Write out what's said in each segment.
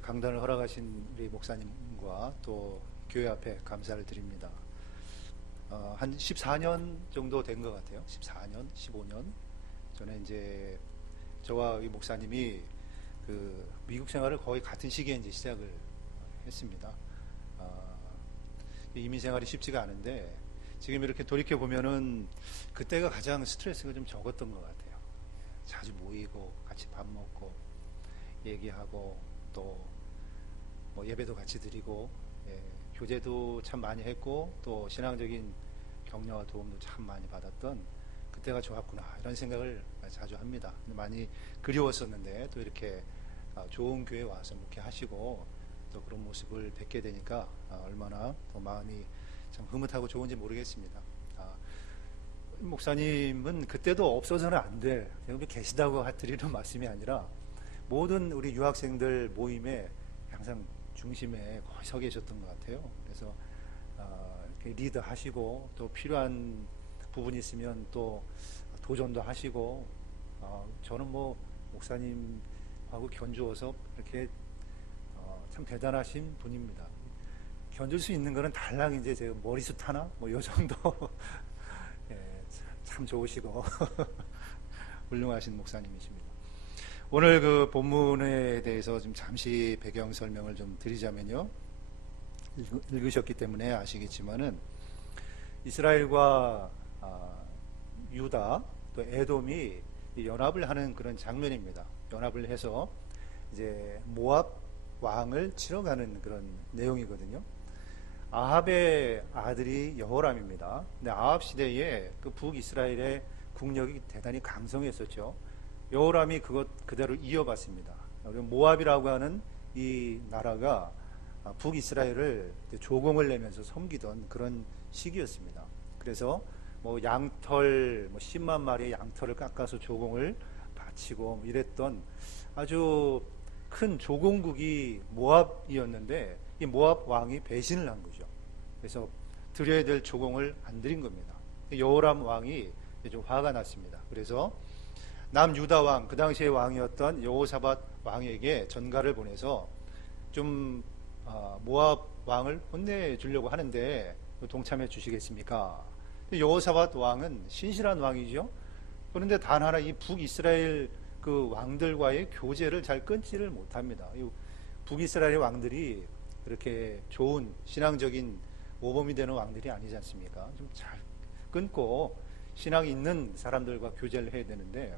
강단을 허락하신 우리 목사님과 또 교회 앞에 감사를 드립니다. 한 14년 정도 된 것 같아요. 14년, 15년 전에 이제 저와 이 목사님이 그 미국 생활을 거의 같은 시기에 이제 시작을 했습니다. 이민 생활이 쉽지가 않은데 지금 이렇게 돌이켜 보면은 그때가 가장 스트레스가 좀 적었던 것 같아요. 자주 모이고 같이 밥 먹고 얘기하고 또 뭐 예배도 같이 드리고, 교제도 참 많이 했고 또 신앙적인 격려와 도움도 참 많이 받았던 그때가 좋았구나 이런 생각을 자주 합니다. 많이 그리웠었는데 또 이렇게 좋은 교회 와서 목회하시고 또 그런 모습을 뵙게 되니까 얼마나 더 마음이 참 흐뭇하고 좋은지 모르겠습니다. 목사님은 그때도 없어서는 안 될, 여기 계시다고 드리는 말씀이 아니라 모든 우리 유학생들 모임에 항상 중심에 거의 서 계셨던 것 같아요. 그래서 이렇게 리드하시고 또 필요한 부분이 있으면 또 도전도 하시고, 저는 뭐 목사님하고 견주어서 이렇게 참 대단하신 분입니다. 견줄 수 있는 거는 달랑 이제 제가 머리숱 하나 뭐 요 정도 예, 참 좋으시고 훌륭하신 목사님이십니다. 오늘 그 본문에 대해서 좀 잠시 배경 설명을 좀 드리자면요, 읽으셨기 때문에 아시겠지만은 이스라엘과 유다 또 에돔이 연합을 하는 그런 장면입니다. 연합을 해서 이제 모압 왕을 치러 가는 그런 내용이거든요. 아합의 아들이 여호람입니다. 근데 아합 시대에 그 북이스라엘의 국력이 대단히 강성했었죠. 여호람이 그것 그대로 이어갔습니다. 모압이라고 하는 이 나라가 북이스라엘을 조공을 내면서 섬기던 그런 시기였습니다. 그래서 뭐 양털 10만 마리의 양털을 깎아서 조공을 바치고 이랬던 아주 큰 조공국이 모압이었는데, 이 모압 왕이 배신을 한 거죠. 그래서 드려야 될 조공을 안 드린 겁니다. 여호람 왕이 좀 화가 났습니다. 그래서 남유다 왕, 그 당시의 왕이었던 여호사밧 왕에게 전가를 보내서 좀 모압 왕을 혼내주려고 하는데 동참해 주시겠습니까? 여호사밧 왕은 신실한 왕이죠. 그런데 단 하나 이 북이스라엘 그 왕들과의 교제를 잘 끊지를 못합니다. 이 북이스라엘 왕들이 그렇게 좋은 신앙적인 모범이 되는 왕들이 아니지 않습니까? 좀 잘 끊고 신앙이 있는 사람들과 교제를 해야 되는데,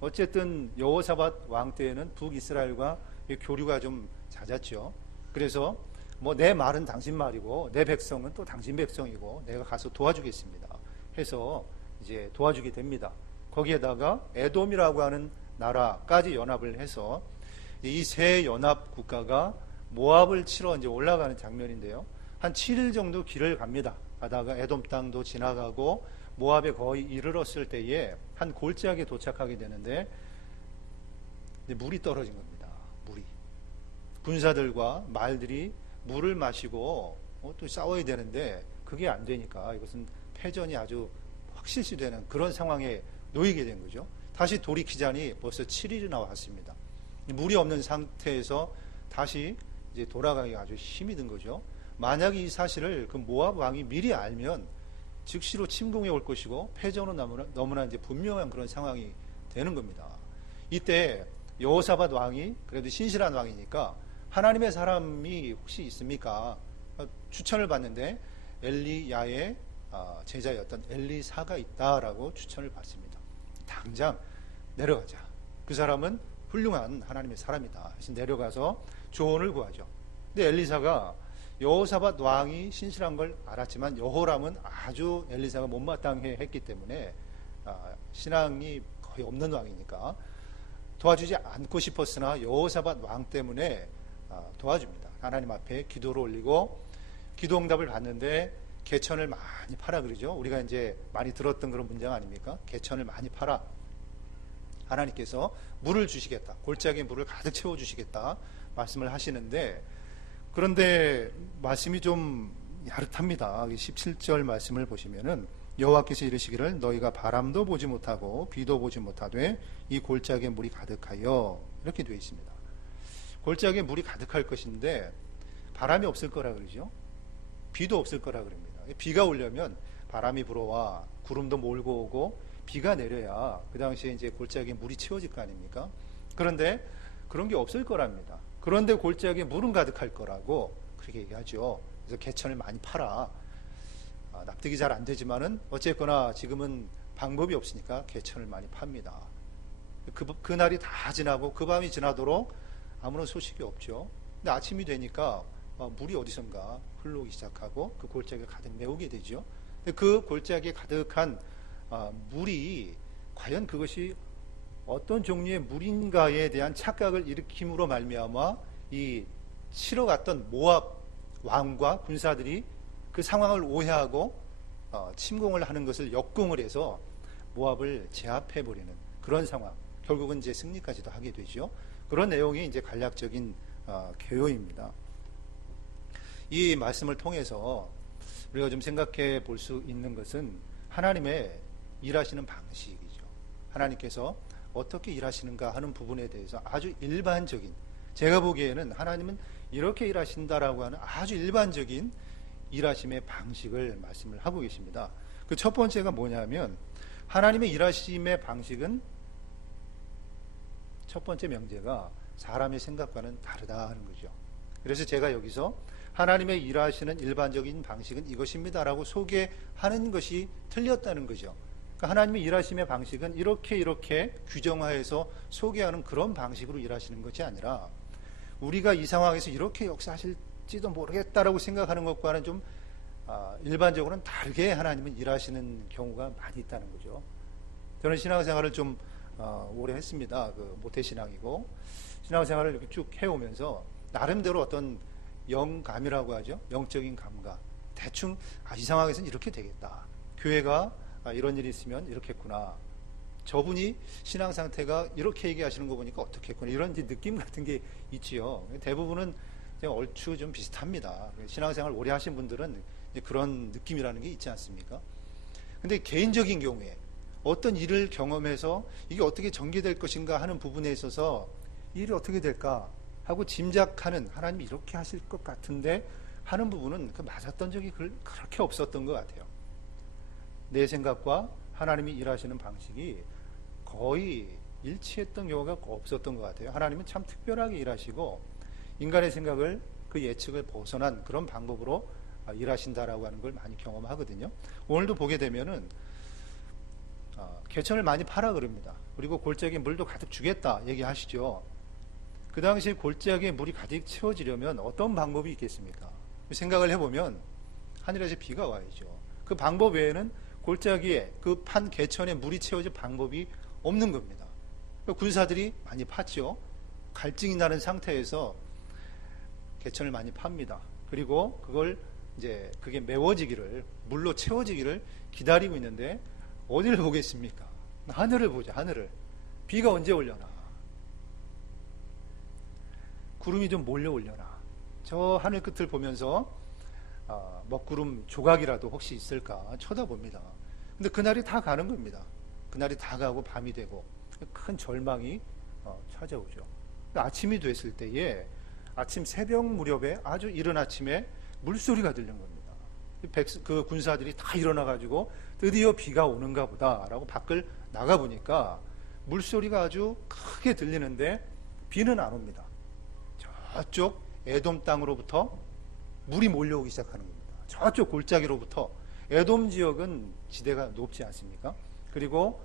어쨌든 여호사밧 왕 때에는 북이스라엘과 교류가 좀 잦았죠. 그래서 뭐 내 말은 당신 말이고 내 백성은 또 당신 백성이고 내가 가서 도와주겠습니다 해서 이제 도와주게 됩니다. 거기에다가 에돔이라고 하는 나라까지 연합을 해서 이 세 연합 국가가 모압을 치러 이제 올라가는 장면인데요. 한 7일 정도 길을 갑니다. 가다가 에돔 땅도 지나가고 모압에 거의 이르렀을 때에 한 골짜기에 도착하게 되는데 물이 떨어진 겁니다. 물이. 군사들과 말들이 물을 마시고 또 싸워야 되는데 그게 안 되니까 이것은 패전이 아주 확실시되는 그런 상황에 놓이게 된 거죠. 다시 돌이키자니 벌써 7일이나 왔습니다. 물이 없는 상태에서 다시 이제 돌아가기가 아주 힘이 든 거죠. 만약 이 사실을 그 모압 왕이 미리 알면 즉시로 침공해 올 것이고 패전은 너무나 이제 분명한 그런 상황이 되는 겁니다. 이때 여호사밧 왕이 그래도 신실한 왕이니까 하나님의 사람이 혹시 있습니까? 추천을 받는데 엘리야의 제자였던 엘리사가 있다라고 추천을 받습니다. 당장 내려가자. 그 사람은 훌륭한 하나님의 사람이다. 그래서 내려가서 조언을 구하죠. 근데 엘리사가 여호사밧 왕이 신실한 걸 알았지만 여호람은 아주 엘리사가 못마땅해 했기 때문에 신앙이 거의 없는 왕이니까 도와주지 않고 싶었으나 여호사밧 왕 때문에 도와줍니다. 하나님 앞에 기도를 올리고 기도 응답을 받는데 개천을 많이 파라 그러죠. 우리가 이제 많이 들었던 그런 문장 아닙니까? 개천을 많이 파라. 하나님께서 물을 주시겠다. 골짜기에 물을 가득 채워주시겠다 말씀을 하시는데, 그런데 말씀이 좀 야릇합니다. 17절 말씀을 보시면은 여호와께서 이르시기를 너희가 바람도 보지 못하고 비도 보지 못하되 이 골짜기에 물이 가득하여, 이렇게 되어 있습니다. 골짜기에 물이 가득할 것인데 바람이 없을 거라 그러죠. 비도 없을 거라 그럽니다. 비가 오려면 바람이 불어와 구름도 몰고 오고 비가 내려야 그 당시에 이제 골짜기에 물이 채워질 거 아닙니까? 그런데 그런 게 없을 거랍니다. 그런데 골짜기에 물은 가득할 거라고 그렇게 얘기하죠. 그래서 개천을 많이 팔아. 납득이 잘 안 되지만은 어쨌거나 지금은 방법이 없으니까 개천을 많이 팝니다. 그날이 다 지나고 그 밤이 지나도록 아무런 소식이 없죠. 근데 아침이 되니까 물이 어디선가 흘러오기 시작하고 그 골짜기가 가득 메우게 되죠. 그 골짜기에 가득한 물이 과연 그것이 어떤 종류의 물인가에 대한 착각을 일으킴으로 말미암아 이 치러 갔던 모압 왕과 군사들이 그 상황을 오해하고 침공을 하는 것을 역공을 해서 모압을 제압해 버리는 그런 상황. 결국은 이제 승리까지도 하게 되죠. 그런 내용이 이제 간략적인 개요입니다. 이 말씀을 통해서 우리가 좀 생각해 볼 수 있는 것은 하나님의 일하시는 방식이죠. 하나님께서 어떻게 일하시는가 하는 부분에 대해서 아주 일반적인, 제가 보기에는 하나님은 이렇게 일하신다라고 하는 아주 일반적인 일하심의 방식을 말씀을 하고 계십니다. 그 첫 번째가 뭐냐면 하나님의 일하심의 방식은 첫 번째 명제가 사람의 생각과는 다르다 하는 거죠. 그래서 제가 여기서 하나님의 일하시는 일반적인 방식은 이것입니다라고 소개하는 것이 틀렸다는 거죠. 그러니까 하나님의 일하심의 방식은 이렇게 규정화해서 소개하는 그런 방식으로 일하시는 것이 아니라 우리가 이 상황에서 이렇게 역사하실지도 모르겠다라고 생각하는 것과는 좀 일반적으로는 다르게 하나님은 일하시는 경우가 많이 있다는 거죠. 저는 신앙생활을 좀 오래 했습니다. 그 모태신앙이고 신앙생활을 이렇게 쭉 해오면서 나름대로 어떤 영감이라고 하죠. 영적인 감각. 대충 이 상황에서는 이렇게 되겠다. 교회가 이런 일이 있으면 이렇겠구나. 저분이 신앙 상태가 이렇게 얘기하시는 거 보니까 어떻겠구나. 이런 이제 느낌 같은 게 있지요. 대부분은 얼추 좀 비슷합니다. 신앙생활 오래 하신 분들은 이제 그런 느낌이라는 게 있지 않습니까? 근데 개인적인 경우에 어떤 일을 경험해서 이게 어떻게 전개될 것인가 하는 부분에 있어서 이 일이 어떻게 될까 하고 짐작하는 하나님이 이렇게 하실 것 같은데 하는 부분은 맞았던 적이 그렇게 없었던 것 같아요. 내 생각과 하나님이 일하시는 방식이 거의 일치했던 경우가 없었던 것 같아요. 하나님은 참 특별하게 일하시고 인간의 생각을 그 예측을 벗어난 그런 방법으로 일하신다라고 하는 걸 많이 경험하거든요. 오늘도 보게 되면은 개천을 많이 파라 그럽니다. 그리고 골짜기에 물도 가득 주겠다 얘기하시죠. 그 당시에 골짜기에 물이 가득 채워지려면 어떤 방법이 있겠습니까? 생각을 해보면 하늘에서 비가 와야죠. 그 방법 외에는 골짜기에 그 판 개천에 물이 채워질 방법이 없는 겁니다. 군사들이 많이 팠죠. 갈증이 나는 상태에서 개천을 많이 팝니다. 그리고 그걸 이제 그게 메워지기를, 물로 채워지기를 기다리고 있는데 어디를 보겠습니까? 하늘을 보자. 하늘을. 비가 언제 올려나? 구름이 좀 몰려 올려나? 저 하늘 끝을 보면서 먹구름 조각이라도 혹시 있을까 쳐다봅니다. 근데 그날이 다 가는 겁니다. 그날이 다 가고 밤이 되고 큰 절망이 찾아오죠. 아침이 됐을 때에 아침 새벽 무렵에 아주 이른 아침에 물소리가 들린 겁니다. 그 군사들이 다 일어나가지고 드디어 비가 오는가 보다라고 밖을 나가보니까 물소리가 아주 크게 들리는데 비는 안 옵니다. 저쪽 에돔 땅으로부터 물이 몰려오기 시작하는 겁니다. 저쪽 골짜기로부터. 에돔 지역은 지대가 높지 않습니까? 그리고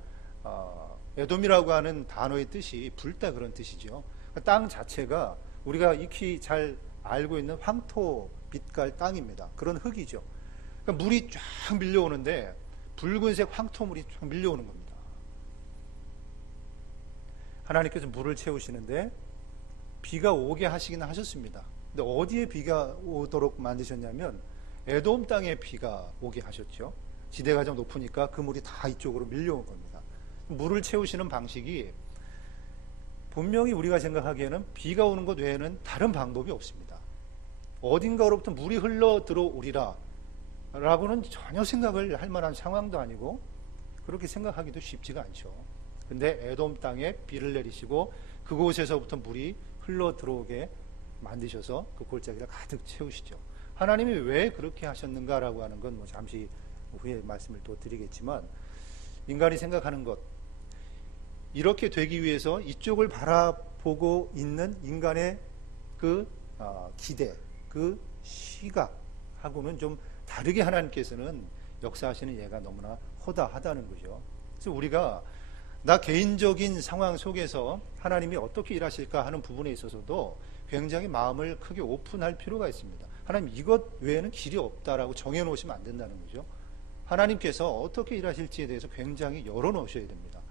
에돔이라고 하는 단어의 뜻이 불다 그런 뜻이죠. 땅 자체가 우리가 익히 잘 알고 있는 황토 빛깔 땅입니다. 그런 흙이죠. 그러니까 물이 쫙 밀려오는데 붉은색 황토물이 쫙 밀려오는 겁니다. 하나님께서 물을 채우시는데 비가 오게 하시긴 하셨습니다. 근데 어디에 비가 오도록 만드셨냐면 에돔 땅에 비가 오게 하셨죠. 지대가 좀 높으니까 그 물이 다 이쪽으로 밀려온 겁니다. 물을 채우시는 방식이 분명히 우리가 생각하기에는 비가 오는 것 외에는 다른 방법이 없습니다. 어딘가로부터 물이 흘러 들어오리라 라고는 전혀 생각을 할 만한 상황도 아니고 그렇게 생각하기도 쉽지가 않죠. 근데 에돔 땅에 비를 내리시고 그곳에서부터 물이 흘러 들어오게 만드셔서 그 골짜기를 가득 채우시죠. 하나님이 왜 그렇게 하셨는가라고 하는 건 뭐 잠시 후에 말씀을 또 드리겠지만, 인간이 생각하는 것, 이렇게 되기 위해서 이쪽을 바라보고 있는 인간의 그 기대, 그 시각하고는 좀 다르게 하나님께서는 역사하시는 예가 너무나 허다하다는 거죠. 그래서 우리가 나 개인적인 상황 속에서 하나님이 어떻게 일하실까 하는 부분에 있어서도 굉장히 마음을 크게 오픈할 필요가 있습니다. 하나님 이것 외에는 길이 없다라고 정해놓으시면 안 된다는 거죠. 하나님께서 어떻게 일하실지에 대해서 굉장히 열어놓으셔야 됩니다.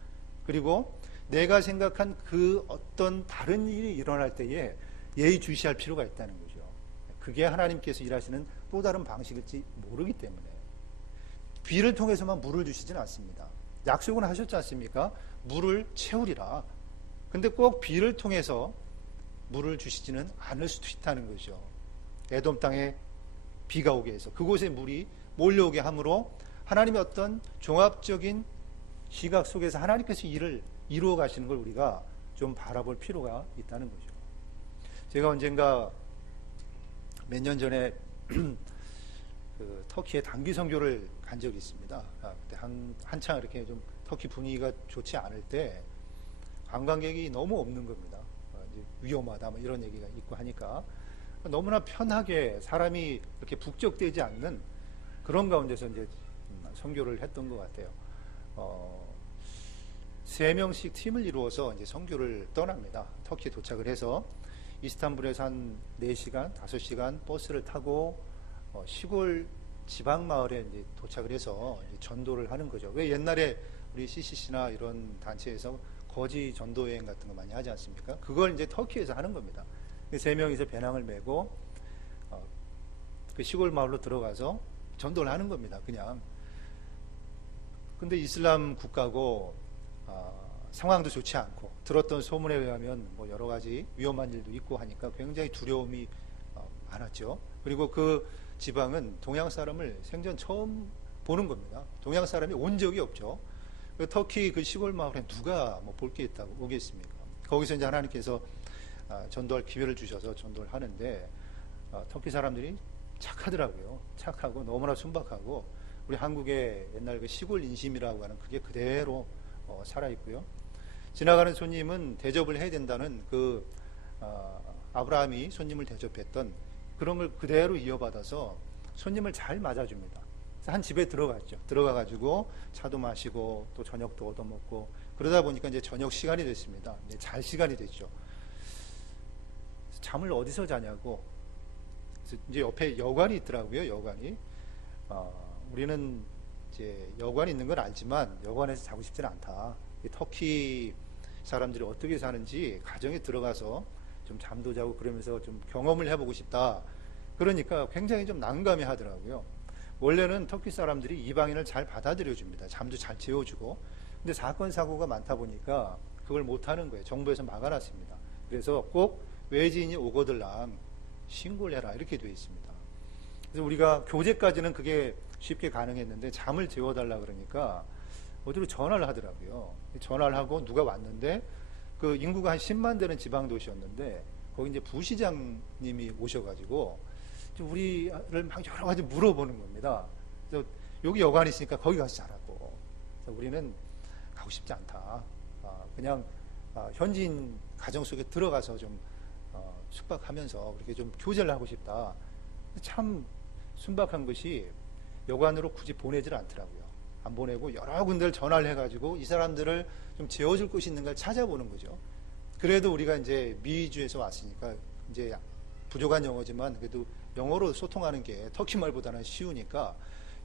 그리고 내가 생각한 그 어떤 다른 일이 일어날 때에 예의주시할 필요가 있다는 거죠. 그게 하나님께서 일하시는 또 다른 방식일지 모르기 때문에 비를 통해서만 물을 주시지는 않습니다. 약속은 하셨지 않습니까? 물을 채우리라. 근데 꼭 비를 통해서 물을 주시지는 않을 수도 있다는 거죠. 에돔 땅에 비가 오게 해서 그곳에 물이 몰려오게 함으로 하나님의 어떤 종합적인 시각 속에서 하나님께서 일을 이루어 가시는 걸 우리가 좀 바라볼 필요가 있다는 거죠. 제가 언젠가 몇 년 전에 그 터키에 단기 선교를 간 적이 있습니다. 그때 한창 이렇게 좀 터키 분위기가 좋지 않을 때 관광객이 너무 없는 겁니다. 이제 위험하다 뭐 이런 얘기가 있고 하니까 너무나 편하게 사람이 이렇게 북적대지 않는 그런 가운데서 이제 선교를 했던 것 같아요. 3명씩 팀을 이루어서 이제 선교를 떠납니다. 터키에 도착을 해서 이스탄불에서 한 4시간, 5시간 버스를 타고 시골 지방 마을에 이제 도착을 해서 이제 전도를 하는 거죠. 왜 옛날에 우리 CCC나 이런 단체에서 거지 전도 여행 같은 거 많이 하지 않습니까? 그걸 이제 터키에서 하는 겁니다. 3명이서 배낭을 메고 그 시골 마을로 들어가서 전도를 하는 겁니다. 그냥. 근데 이슬람 국가고 상황도 좋지 않고 들었던 소문에 의하면 뭐 여러 가지 위험한 일도 있고 하니까 굉장히 두려움이 많았죠. 그리고 그 지방은 동양 사람을 생전 처음 보는 겁니다. 동양 사람이 온 적이 없죠. 그 터키 그 시골 마을에 누가 뭐 볼 게 있다고 오겠습니까? 거기서 이제 하나님께서 전도할 기회를 주셔서 전도를 하는데 터키 사람들이 착하더라고요. 착하고 너무나 순박하고 우리 한국의 옛날 그 시골 인심이라고 하는 그게 그대로 살아있고요. 지나가는 손님은 대접을 해야 된다는 그 아브라함이 손님을 대접했던 그런 걸 그대로 이어받아서 손님을 잘 맞아줍니다. 그래서 한 집에 들어갔죠. 들어가가지고 차도 마시고 또 저녁도 얻어먹고 그러다 보니까 이제 저녁 시간이 됐습니다. 이제 잘 시간이 됐죠. 잠을 어디서 자냐고. 그래서 이제 옆에 여관이 있더라고요. 여관이. 우리는 이제 여관이 있는 건 알지만 여관에서 자고 싶지는 않다. 터키 사람들이 어떻게 사는지 가정에 들어가서 좀 잠도 자고 그러면서 좀 경험을 해보고 싶다. 그러니까 굉장히 좀 난감해 하더라고요. 원래는 터키 사람들이 이방인을 잘 받아들여 줍니다. 잠도 잘 재워주고. 근데 사건 사고가 많다 보니까 그걸 못하는 거예요. 정부에서 막아놨습니다. 그래서 꼭 외지인이 오거들랑 신고를 해라 이렇게 되어 있습니다. 그래서 우리가 교제까지는 그게 쉽게 가능했는데 잠을 재워달라 그러니까 어디로 전화를 하더라고요. 전화를 하고 누가 왔는데 그 인구가 한 10만 되는 지방 도시였는데 거기 이제 부시장님이 오셔가지고 우리를 막 여러 가지 물어보는 겁니다. 그래서 여기 여관이 있으니까 거기 가서 자라고. 그래서 우리는 가고 싶지 않다. 그냥 현지인 가정 속에 들어가서 좀 숙박하면서 그렇게 좀 교제를 하고 싶다. 참 순박한 것이 여관으로 굳이 보내질 않더라고요. 안 보내고 여러 군데를 전화를 해가지고 이 사람들을 좀 재워줄 곳이 있는가를 찾아보는 거죠. 그래도 우리가 이제 미주에서 왔으니까 이제 부족한 영어지만 그래도 영어로 소통하는 게 터키 말보다는 쉬우니까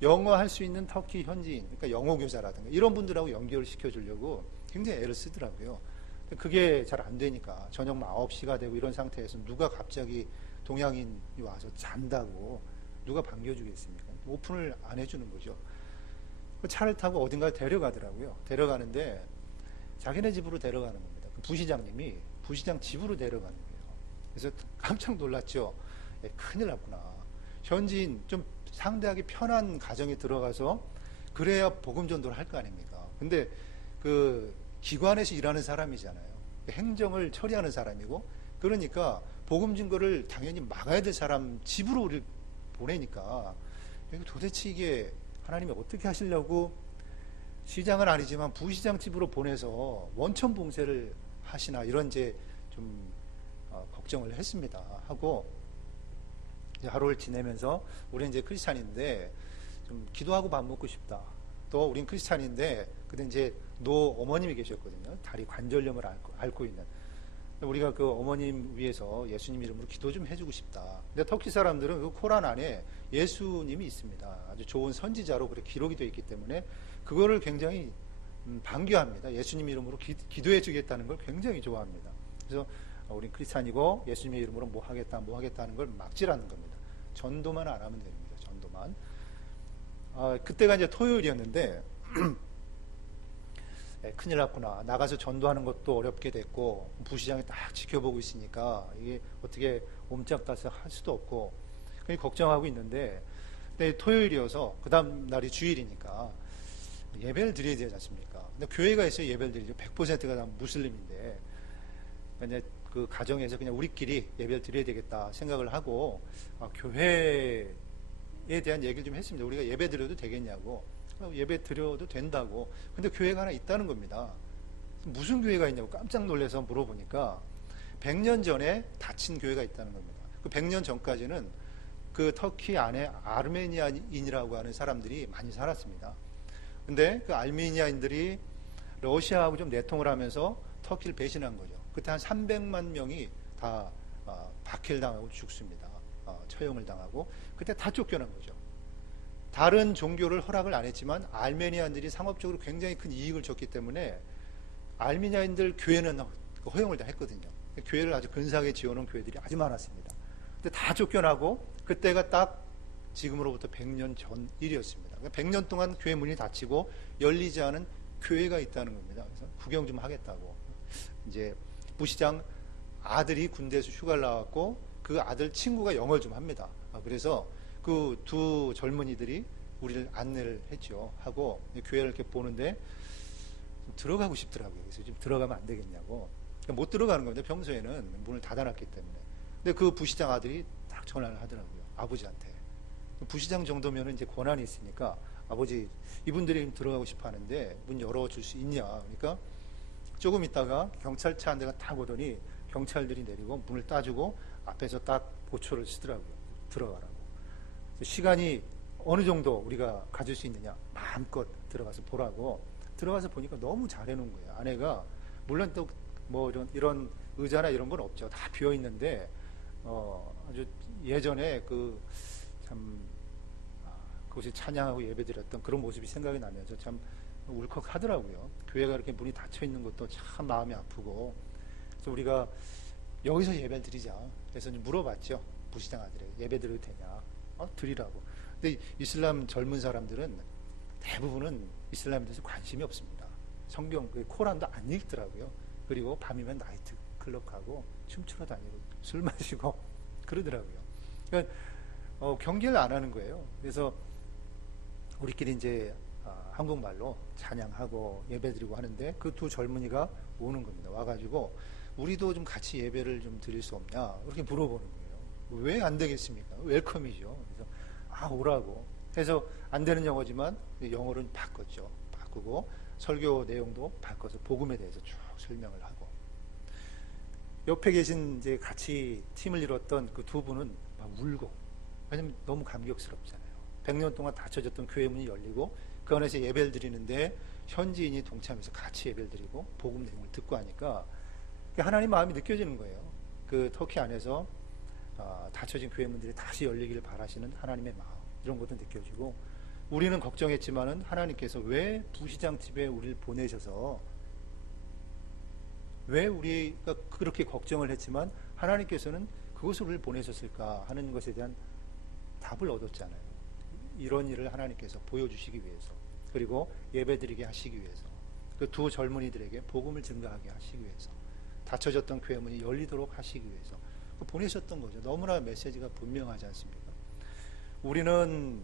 영어 할 수 있는 터키 현지인, 그러니까 영어 교사라든가 이런 분들하고 연결을 시켜주려고 굉장히 애를 쓰더라고요. 그게 잘 안 되니까 저녁 9시가 되고 이런 상태에서 누가 갑자기 동양인이 와서 잔다고 누가 반겨주겠습니까? 오픈을 안 해주는 거죠. 차를 타고 어딘가 데려가더라고요. 데려가는데 자기네 집으로 데려가는 겁니다. 그 부시장님이 부시장 집으로 데려가는 거예요. 그래서 깜짝 놀랐죠. 큰일 났구나. 현지인 좀 상대하기 편한 가정에 들어가서 그래야 복음 전도를 할 거 아닙니까? 근데 그 기관에서 일하는 사람이잖아요. 행정을 처리하는 사람이고 그러니까 복음 증거를 당연히 막아야 될 사람 집으로 우리를 보내니까 도대체 이게 하나님이 어떻게 하시려고 시장은 아니지만 부시장 집으로 보내서 원천 봉쇄를 하시나 이런 이제 좀 걱정을 했습니다. 하고 이제 하루를 지내면서 우리는 이제 크리스찬인데 좀 기도하고 밥 먹고 싶다. 또 우린 크리스찬인데 그때 이제 노 어머님이 계셨거든요. 다리 관절염을 앓고 있는. 우리가 그 어머님 위해서 예수님 이름으로 기도 좀 해주고 싶다. 근데 터키 사람들은 그 코란 안에 예수님이 있습니다. 아주 좋은 선지자로 그렇게 기록이 되어 있기 때문에 그거를 굉장히 반겨합니다. 예수님 이름으로 기도해 주겠다는 걸 굉장히 좋아합니다. 그래서 우린 크리스찬이고 예수님의 이름으로 뭐 하겠다는 걸 막지라는 겁니다. 전도만 안 하면 됩니다. 전도만. 그때가 이제 토요일이었는데 큰일 났구나. 나가서 전도하는 것도 어렵게 됐고 부시장이 딱 지켜보고 있으니까 이게 어떻게 옴짝달싹 할 수도 없고 걱정하고 있는데 토요일이어서 그 다음 날이 주일이니까 예배를 드려야 되지 않습니까? 근데 교회가 있어요. 예배를 드리죠. 100%가 다 무슬림인데 이제 그 가정에서 그냥 우리끼리 예배를 드려야 되겠다 생각을 하고 교회에 대한 얘기를 좀 했습니다. 우리가 예배 드려도 되겠냐고. 예배 드려도 된다고. 근데 교회가 하나 있다는 겁니다. 무슨 교회가 있냐고 깜짝 놀라서 물어보니까 100년 전에 닫힌 교회가 있다는 겁니다. 그 100년 전까지는 그 터키 안에 아르메니아인이라고 하는 사람들이 많이 살았습니다. 근데 그 아르메니아인들이 러시아하고 좀 내통을 하면서 터키를 배신한 거죠. 그때 한 300만 명이 다 박해당하고 죽습니다. 처형을 당하고 그때 다 쫓겨난 거죠. 다른 종교를 허락을 안 했지만 알메니아인들이 상업적으로 굉장히 큰 이익을 줬기 때문에 알메니아인들 교회는 허용을 다 했거든요. 교회를 아주 근사하게 지어놓은 교회들이 아주 많았습니다. 근데 다 쫓겨나고 그때가 딱 지금으로부터 100년 전 일이었습니다. 100년 동안 교회 문이 닫히고 열리지 않은 교회가 있다는 겁니다. 그래서 구경 좀 하겠다고. 이제 부시장 아들이 군대에서 휴가를 나왔고 그 아들 친구가 영어를 좀 합니다. 그래서 그 두 젊은이들이 우리를 안내를 했죠. 하고 교회를 이렇게 보는데 들어가고 싶더라고요. 그래서 지금 들어가면 안 되겠냐고. 못 들어가는 겁니다. 평소에는 문을 닫아놨기 때문에. 근데 그 부시장 아들이 딱 전화를 하더라고요. 아버지한테. 부시장 정도면 이제 권한이 있으니까 아버지 이분들이 들어가고 싶어 하는데 문 열어줄 수 있냐. 그러니까 조금 있다가 경찰차 한 대가 딱 오더니 경찰들이 내리고 문을 따주고 앞에서 딱 보초를 쓰더라고요. 들어가라고. 시간이 어느 정도 우리가 가질 수 있느냐 마음껏 들어가서 보라고. 들어가서 보니까 너무 잘해놓은 거예요. 아내가 물론 또 뭐 이런 의자나 이런 건 없죠. 다 비어 있는데 아주 예전에 그 참 그곳에 찬양하고 예배드렸던 그런 모습이 생각이 나면서 참 울컥하더라고요. 교회가 이렇게 문이 닫혀 있는 것도 참 마음이 아프고. 그래서 우리가 여기서 예배를 드리자. 그래서 물어봤죠. 부시장 아들에게 예배 드려도 되냐? 드리라고. 근데 이슬람 젊은 사람들은 대부분은 이슬람에 대해서 관심이 없습니다. 성경 코란도 안 읽더라고요. 그리고 밤이면 나이트 클럽 가고 춤추러 다니고 술 마시고 그러더라고요. 그러니까 경계를 안 하는 거예요. 그래서 우리끼리 이제 한국말로 찬양하고 예배드리고 하는데 그 두 젊은이가 오는 겁니다. 와가지고 우리도 좀 같이 예배를 좀 드릴 수 없냐 이렇게 물어보는 거예요. 왜 안 되겠습니까? 웰컴이죠. 그래서 오라고 해서 안 되는 영어지만 영어로 바꿨죠. 바꾸고 설교 내용도 바꿔서 복음에 대해서 쭉 설명을 하고. 옆에 계신 이제 같이 팀을 이뤘던 그 두 분은 막 울고. 왜냐면 너무 감격스럽잖아요. 100년 동안 닫혀졌던 교회 문이 열리고 그 안에서 예배를 드리는데 현지인이 동참해서 같이 예배를 드리고 복음 내용을 듣고 하니까 하나님 마음이 느껴지는 거예요. 그 터키 안에서 닫혀진 교회 문들이 다시 열리기를 바라시는 하나님의 마음, 이런 것도 느껴지고. 우리는 걱정했지만은 하나님께서 왜 부시장 집에 우리를 보내셔서, 왜 우리가 그렇게 걱정을 했지만 하나님께서는 그것을 우리를 보내셨을까 하는 것에 대한 답을 얻었잖아요. 이런 일을 하나님께서 보여주시기 위해서, 그리고 예배드리게 하시기 위해서, 그 두 젊은이들에게 복음을 증가하게 하시기 위해서, 닫혀졌던 교회 문이 열리도록 하시기 위해서 보내셨던 거죠. 너무나 메시지가 분명하지 않습니까? 우리는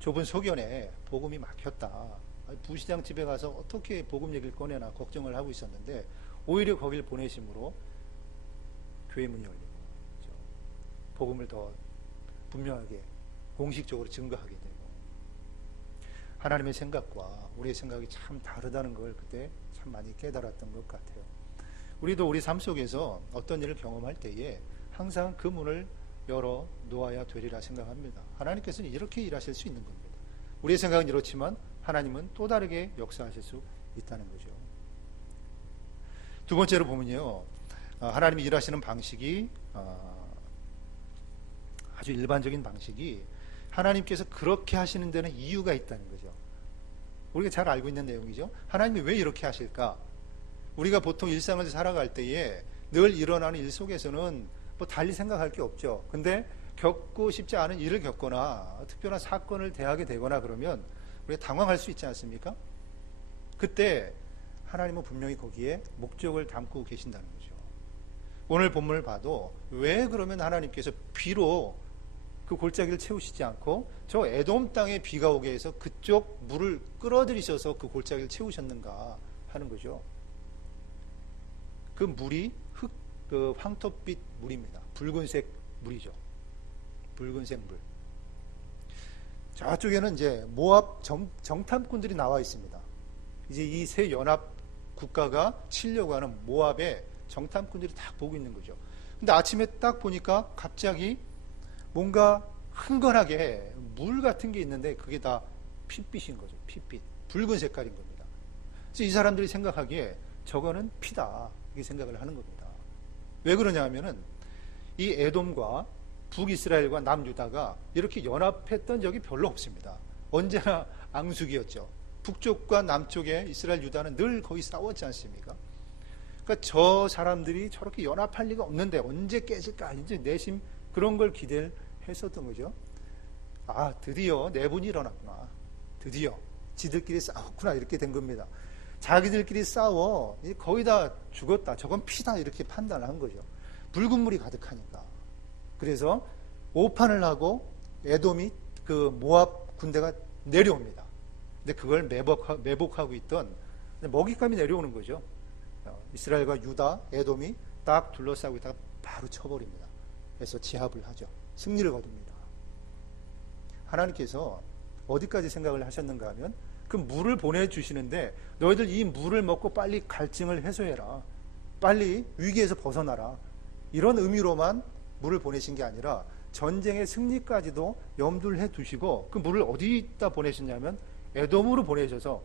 좁은 소견에 복음이 막혔다. 부시장 집에 가서 어떻게 복음 얘기를 꺼내나 걱정을 하고 있었는데 오히려 거길 보내심으로 교회 문이 열리고 그렇죠? 복음을 더 분명하게 공식적으로 증거하게 되고 하나님의 생각과 우리의 생각이 참 다르다는 걸 그때 참 많이 깨달았던 것 같아요. 우리도 우리 삶 속에서 어떤 일을 경험할 때에 항상 그 문을 열어 놓아야 되리라 생각합니다. 하나님께서는 이렇게 일하실 수 있는 겁니다. 우리의 생각은 이렇지만 하나님은 또 다르게 역사하실 수 있다는 거죠. 두 번째로 보면요, 하나님이 일하시는 방식이 아주 일반적인 방식이 하나님께서 그렇게 하시는 데는 이유가 있다는 거죠. 우리가 잘 알고 있는 내용이죠. 하나님이 왜 이렇게 하실까? 우리가 보통 일상을 살아갈 때에 늘 일어나는 일 속에서는 뭐 달리 생각할 게 없죠. 근데 겪고 싶지 않은 일을 겪거나 특별한 사건을 대하게 되거나 그러면 우리가 당황할 수 있지 않습니까? 그때 하나님은 분명히 거기에 목적을 담고 계신다는 거죠. 오늘 본문을 봐도 왜 그러면 하나님께서 비로 그 골짜기를 채우시지 않고 저 에돔 땅에 비가 오게 해서 그쪽 물을 끌어들이셔서 그 골짜기를 채우셨는가 하는 거죠. 그 물이 그 황토빛 물입니다. 붉은색 물이죠. 붉은색 물. 저쪽에는 이제 모압 정탐꾼들이 나와 있습니다. 이제 이 세 연합 국가가 치려고 하는 모압의 정탐꾼들이 딱 보고 있는 거죠. 근데 아침에 딱 보니까 갑자기 뭔가 흥건하게 물 같은 게 있는데 그게 다 핏빛인 거죠. 핏빛. 붉은 색깔인 겁니다. 그래서 이 사람들이 생각하기에 저거는 피다. 이렇게 생각을 하는 겁니다. 왜 그러냐 하면은 이 에돔과 북이스라엘과 남유다가 이렇게 연합했던 적이 별로 없습니다. 언제나 앙숙이었죠. 북쪽과 남쪽에 이스라엘 유다는 늘 거의 싸웠지 않습니까? 그러니까 저 사람들이 저렇게 연합할 리가 없는데 언제 깨질까? 이제 내심 그런 걸 기대를 했었던 거죠. 아, 드디어 내분이 일어났구나. 드디어 지들끼리 싸웠구나. 이렇게 된 겁니다. 자기들끼리 싸워 거의 다 죽었다. 저건 피다. 이렇게 판단을 한 거죠. 붉은 물이 가득하니까. 그래서 오판을 하고 에돔이 그 모압 군대가 내려옵니다. 근데 그걸 매복하고 있던 먹잇감이 내려오는 거죠. 이스라엘과 유다, 에돔이 딱 둘러싸고 있다가 바로 쳐버립니다. 그래서 제압을 하죠. 승리를 거둡니다. 하나님께서 어디까지 생각을 하셨는가 하면 그 물을 보내주시는데 너희들 이 물을 먹고 빨리 갈증을 해소해라. 빨리 위기에서 벗어나라. 이런 의미로만 물을 보내신 게 아니라 전쟁의 승리까지도 염두를 해두시고 그 물을 어디다 보내셨냐면 에돔으로 보내셔서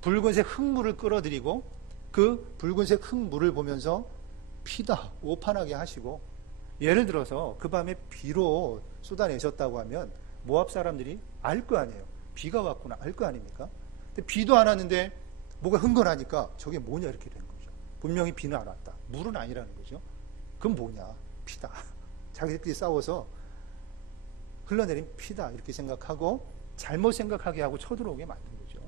붉은색 흙물을 끌어들이고 그 붉은색 흙물을 보면서 피다 오판하게 하시고 예를 들어서 그 밤에 비로 쏟아내셨다고 하면 모압 사람들이 알 거 아니에요. 비가 왔구나 알 거 아닙니까? 근데 비도 안 왔는데 뭐가 흥건하니까 저게 뭐냐 이렇게 된 거죠. 분명히 비는 안 왔다. 물은 아니라는 거죠. 그건 뭐냐? 피다. 자기들끼리 싸워서 흘러내린 피다 이렇게 생각하고 잘못 생각하게 하고 쳐들어오게 만든 거죠.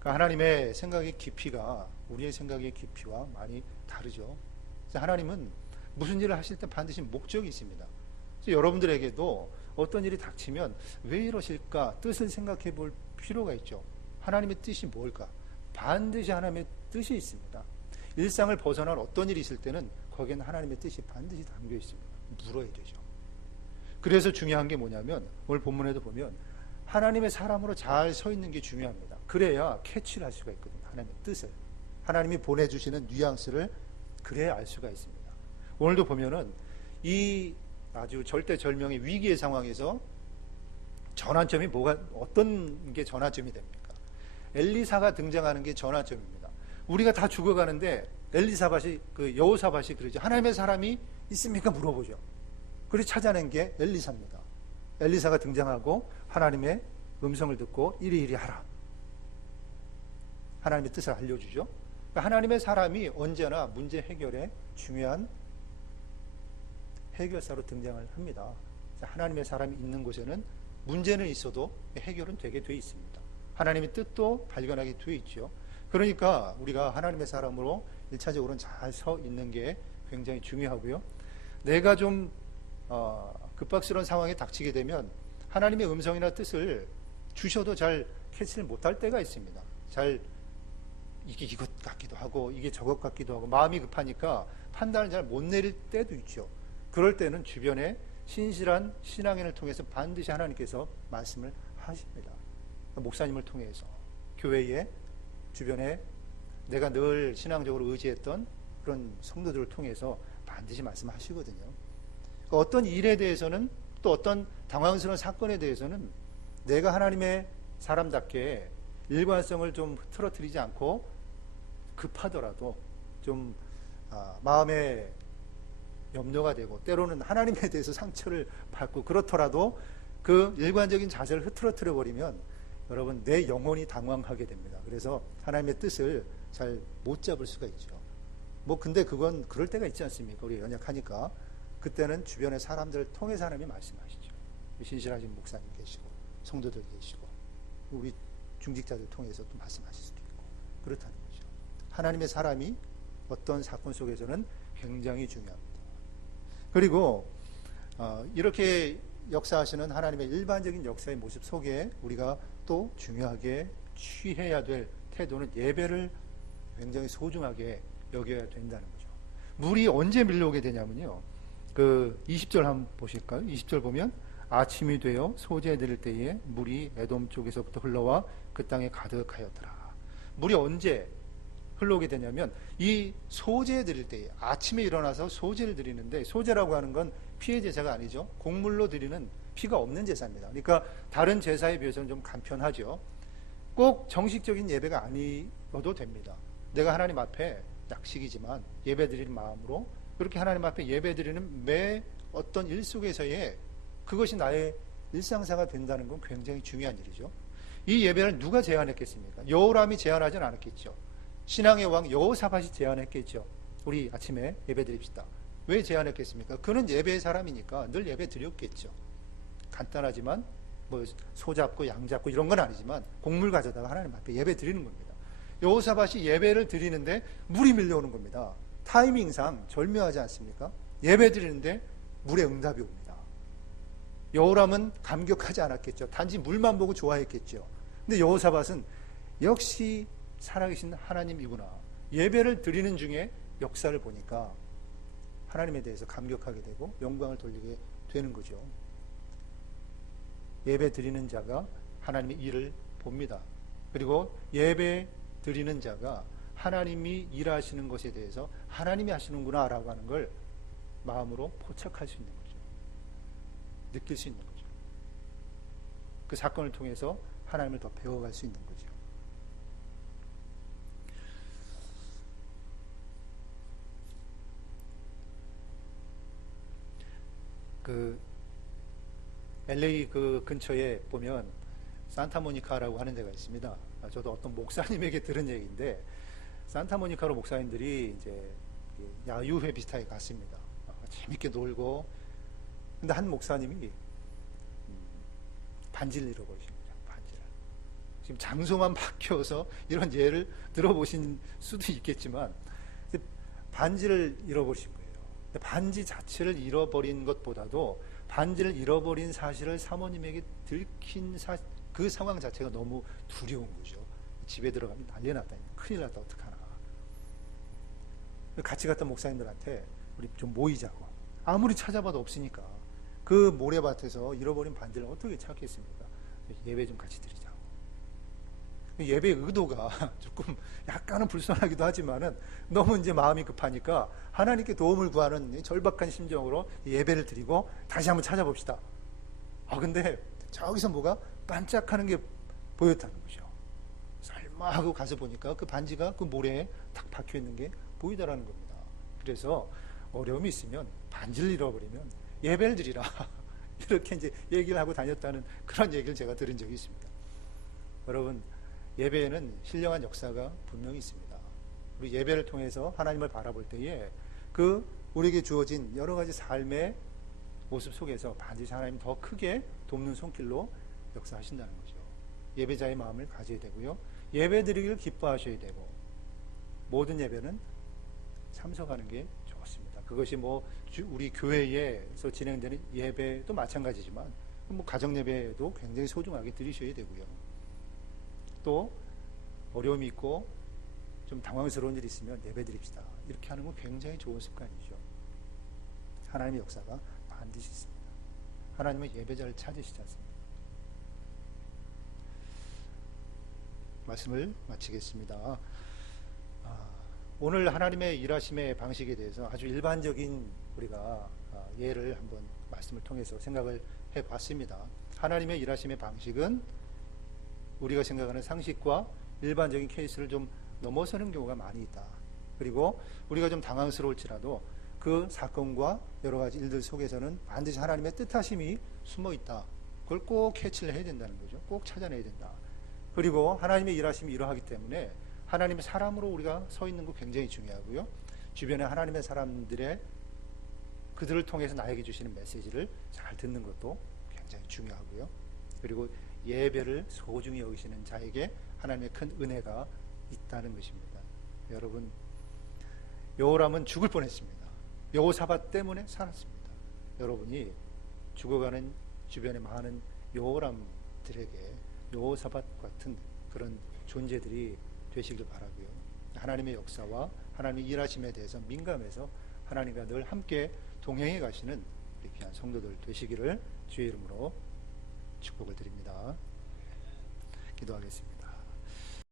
그러니까 하나님의 생각의 깊이가 우리의 생각의 깊이와 많이 다르죠. 하나님은 무슨 일을 하실 때 반드시 목적이 있습니다. 그래서 여러분들에게도 어떤 일이 닥치면 왜 이러실까 뜻을 생각해 볼 필요가 있죠. 하나님의 뜻이 뭘까? 반드시 하나님의 뜻이 있습니다. 일상을 벗어난 어떤 일이 있을 때는 거기에는 하나님의 뜻이 반드시 담겨 있습니다. 물어야 되죠. 그래서 중요한 게 뭐냐면 오늘 본문에도 보면 하나님의 사람으로 잘 서 있는 게 중요합니다. 그래야 캐치를 할 수가 있거든요. 하나님의 뜻을. 하나님이 보내주시는 뉘앙스를 그래야 알 수가 있습니다. 오늘도 보면은 이 아주 절대절명의 위기의 상황에서 전환점이 어떤 게 전환점이 됩니까? 엘리사가 등장하는 게 전환점입니다. 우리가 다 죽어가는데 여호사밧이 그러죠. 하나님의 사람이 있습니까? 물어보죠. 그래서 찾아낸 게 엘리사입니다. 엘리사가 등장하고 하나님의 음성을 듣고 이리 하라. 하나님의 뜻을 알려주죠. 그러니까 하나님의 사람이 언제나 문제 해결에 중요한 해결사로 등장을 합니다. 하나님의 사람이 있는 곳에는 문제는 있어도 해결은 되게 돼 있습니다. 하나님의 뜻도 발견하게 돼 있죠. 그러니까 우리가 하나님의 사람으로 1차적으로는 잘 서 있는 게 굉장히 중요하고요. 내가 좀 급박스러운 상황에 닥치게 되면 하나님의 음성이나 뜻을 주셔도 잘 캐치를 못할 때가 있습니다. 이게 이것 같기도 하고 이게 저것 같기도 하고 마음이 급하니까 판단을 잘 못 내릴 때도 있죠. 그럴 때는 주변에 신실한 신앙인을 통해서 반드시 하나님께서 말씀을 하십니다. 목사님을 통해서 교회에 주변에 내가 늘 신앙적으로 의지했던 그런 성도들을 통해서 반드시 말씀하시거든요. 어떤 일에 대해서는 또 어떤 당황스러운 사건에 대해서는 내가 하나님의 사람답게 일관성을 좀 흐트러뜨리지 않고 급하더라도 좀 마음에 염려가 되고 때로는 하나님에 대해서 상처를 받고 그렇더라도 그 일관적인 자세를 흐트러뜨려 버리면 여러분 내 영혼이 당황하게 됩니다. 그래서 하나님의 뜻을 잘 못 잡을 수가 있죠. 근데 그건 그럴 때가 있지 않습니까? 우리 연약하니까 그때는 주변의 사람들을 통해서 하나님이 말씀하시죠. 신실하신 목사님 계시고 성도들 계시고 우리 중직자들 통해서 또 말씀하실 수도 있고 그렇다는 거죠. 하나님의 사람이 어떤 사건 속에서는 굉장히 중요합니다. 그리고 이렇게 역사하시는 하나님의 일반적인 역사의 모습 속에 우리가 또 중요하게 취해야 될 태도는 예배를 굉장히 소중하게 여겨야 된다는 거죠. 물이 언제 밀려오게 되냐면요. 그 20절 한번 보실까요? 20절 보면 아침이 되어 소재 드릴 때에 물이 에돔 쪽에서부터 흘러와 그 땅에 가득하였더라. 물이 언제 흘러오게 되냐면 이 소재 드릴 때에 아침에 일어나서 소재를 드리는데 소재라고 하는 건 피의 제사가 아니죠. 곡물로 드리는 피가 없는 제사입니다. 그러니까 다른 제사에 비해서는 좀 간편하죠. 꼭 정식적인 예배가 아니어도 됩니다. 내가 하나님 앞에 약식이지만 예배 드리는 마음으로 그렇게 하나님 앞에 예배 드리는 매 어떤 일 속에서의 그것이 나의 일상사가 된다는 건 굉장히 중요한 일이죠. 이 예배를 누가 제안했겠습니까? 여호람이 제안하진 않았겠죠. 신앙의 왕 여호사밧이 제안했겠죠. 우리 아침에 예배 드립시다. 왜 제안했겠습니까? 그는 예배의 사람이니까 늘 예배 드렸겠죠. 간단하지만 소 잡고 양 잡고 이런 건 아니지만 곡물 가져다가 하나님 앞에 예배 드리는 겁니다. 여호사밧이 예배를 드리는데 물이 밀려오는 겁니다. 타이밍상 절묘하지 않습니까? 예배 드리는데 물의 응답이 옵니다. 여호람은 감격하지 않았겠죠. 단지 물만 보고 좋아했겠죠. 근데 여호사밧은 역시 살아계신 하나님이구나. 예배를 드리는 중에 역사를 보니까 하나님에 대해서 감격하게 되고 영광을 돌리게 되는 거죠. 예배 드리는 자가 하나님의 일을 봅니다. 그리고 예배 드리는 자가 하나님이 일하시는 것에 대해서 하나님이 하시는구나 라고 하는 걸 마음으로 포착할 수 있는 거죠. 느낄 수 있는 거죠. 그 사건을 통해서 하나님을 더 배워갈 수 있는 거죠. LA 그 근처에 보면 산타모니카라고 하는 데가 있습니다. 저도 어떤 목사님에게 들은 얘기인데 산타모니카로 목사님들이 이제 야유회 비슷하게 갔습니다. 재밌게 놀고 근데 한 목사님이 반지를 잃어버리십니다. 반지를. 지금 장소만 바뀌어서 이런 예를 들어보신 수도 있겠지만 반지를 잃어버리신 거예요. 반지 자체를 잃어버린 것보다도 반지를 잃어버린 사실을 사모님에게 들킨 그 상황 자체가 너무 두려운 거죠. 집에 들어가면 난리 났다. 큰일 났다. 어떡하나. 같이 갔던 목사님들한테 우리 좀 모이자고. 아무리 찾아봐도 없으니까 그 모래밭에서 잃어버린 반지를 어떻게 찾겠습니까? 예배 좀 같이 드리자고. 예배의 의도가 조금 약간은 불편하기도 하지만은 너무 이제 마음이 급하니까 하나님께 도움을 구하는 절박한 심정으로 예배를 드리고 다시 한번 찾아봅시다. 근데 저기서 뭐가 반짝하는 게 보였다는 거죠. 설마 하고 가서 보니까 그 반지가 그 모래에 탁 박혀 있는 게 보이더라는 겁니다. 그래서 어려움이 있으면 반지를 잃어버리면 예배를 드리라. 이렇게 이제 얘기를 하고 다녔다는 그런 얘기를 제가 들은 적이 있습니다. 여러분, 예배에는 신령한 역사가 분명히 있습니다. 우리 예배를 통해서 하나님을 바라볼 때에 그 우리에게 주어진 여러 가지 삶의 모습 속에서 반드시 하나님 더 크게 돕는 손길로 역사하신다는 거죠. 예배자의 마음을 가져야 되고요. 예배 드리기를 기뻐하셔야 되고 모든 예배는 참석하는 게 좋습니다. 그것이 우리 교회에서 진행되는 예배도 마찬가지지만 가정 예배도 굉장히 소중하게 드리셔야 되고요. 또 어려움이 있고 좀 당황스러운 일이 있으면 예배 드립시다. 이렇게 하는 건 굉장히 좋은 습관이죠. 하나님의 역사가 반드시 있습니다. 하나님은 예배자를 찾으시지 않습니까? 말씀을 마치겠습니다. 오늘 하나님의 일하심의 방식에 대해서 아주 일반적인 우리가 예를 한번 말씀을 통해서 생각을 해봤습니다. 하나님의 일하심의 방식은 우리가 생각하는 상식과 일반적인 케이스를 좀 넘어서는 경우가 많이 있다. 그리고 우리가 좀 당황스러울지라도 그 사건과 여러 가지 일들 속에서는 반드시 하나님의 뜻하심이 숨어 있다. 그걸 꼭 캐치를 해야 된다는 거죠. 꼭 찾아내야 된다. 그리고 하나님의 일하심이 이러하기 때문에 하나님의 사람으로 우리가 서 있는 거 굉장히 중요하고요. 주변에 하나님의 사람들의 그들을 통해서 나에게 주시는 메시지를 잘 듣는 것도 굉장히 중요하고요. 그리고 예배를 소중히 여기시는 자에게 하나님의 큰 은혜가 있다는 것입니다. 여러분, 여호람은 죽을 뻔했습니다. 여호사밧 때문에 살았습니다. 여러분이 죽어가는 주변에 많은 여호람들에게 여호사밧 같은 그런 존재들이 되시길 바라고요. 하나님의 역사와 하나님의 일하심에 대해서 민감해서 하나님과 늘 함께 동행해 가시는 우리 귀한 성도들 되시기를 주의 이름으로 축복을 드립니다. 기도하겠습니다.